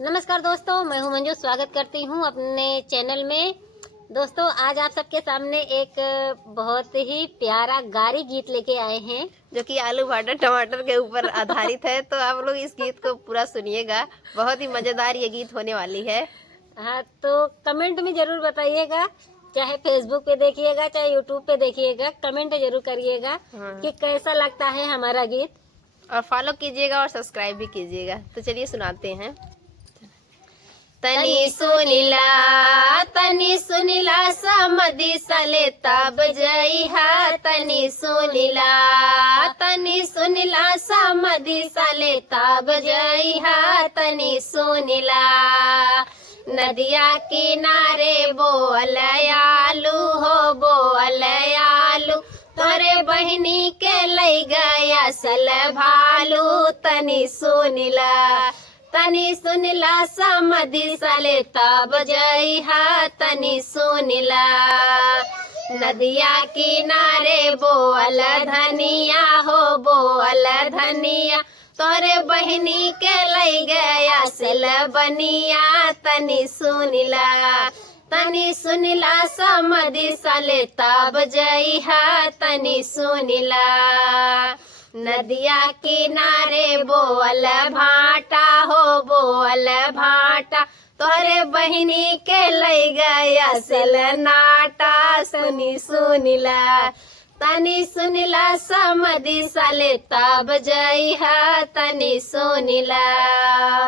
नमस्कार दोस्तों, मैं हूं मंजू। स्वागत करती हूं अपने चैनल में। दोस्तों, आज आप सबके सामने एक बहुत ही प्यारा गारी गीत लेके आए हैं जो कि आलू भाटा टमाटर के ऊपर आधारित है। तो आप लोग इस गीत को पूरा सुनिएगा, बहुत ही मजेदार ये गीत होने वाली है। हाँ, तो कमेंट में ज़रूर बताइएगा, चाहे फेसबुक पे देखिएगा चाहे यूट्यूब पे देखिएगा, कमेंट जरूर करिएगा कि कैसा लगता है हमारा गीत। और फॉलो कीजिएगा और सब्सक्राइब भी कीजिएगा। तो चलिए सुनाते हैं। तनी सुनिला समधि सले तब जइहा। तनी सुनिला समधि सले तब जइहा। तनी सुनिला नदिया किनारे बोअल आलू हो बोअल आलू। तोरे बहिनी के लई गया सल भालू। तनी सुनिला समधि सले तब जइहा। तनी सुनिला नदिया किनारे बोअल धनिया हो बोअल धनिया। तोरे बहिनी के लई गया सिल बनिया। तनी सुनिला समधि सले तब जइहा। तनी सुनिला नदिया किनारे बोअल भाटा हो बोअल भाटा। तोरे बहिनी के लई गया सिल नाटा। तनी सुनिला समधि सले तब जइहा। तनी सुनिला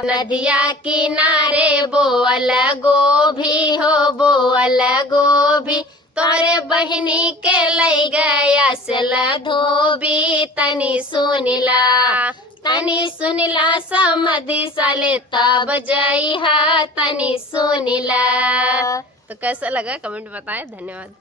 नदिया किनारे बोअल गोभी हो बोअल गोभी। तोरे बहिनी के लई गया सल धोबी। तनी सुनिला समधि सले तब जइहा। तनी सुनिला। तो कैसा लगा कमेंट बताएं। धन्यवाद।